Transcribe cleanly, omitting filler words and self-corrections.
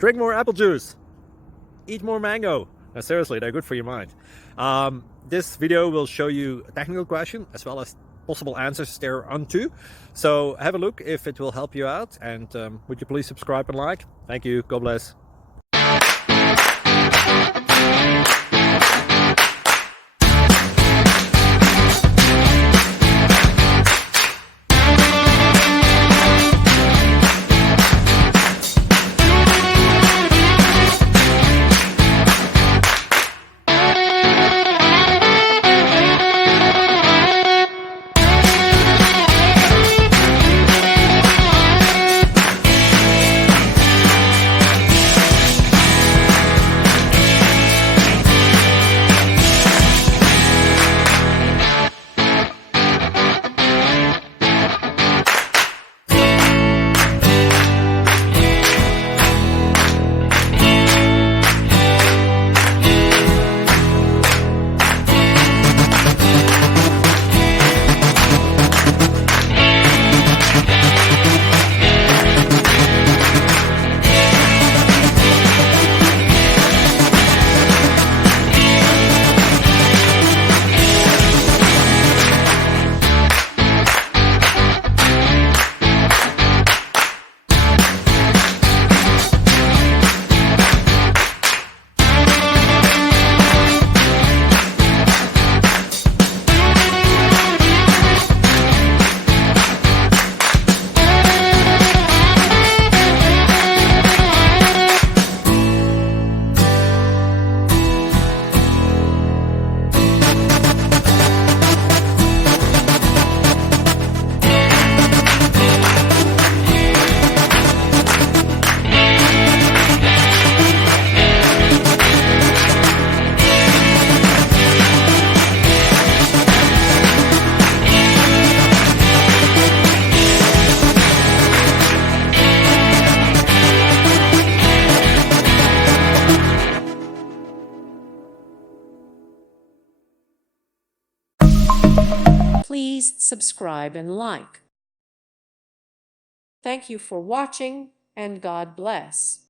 Drink more apple juice. Eat more mango. No, seriously, they're good for your mind. This video will show you a technical question as well as possible answers thereunto. So have a look if it will help you out, and would you please subscribe and like? Thank you. God bless. Please subscribe and like. Thank you for watching, and God bless.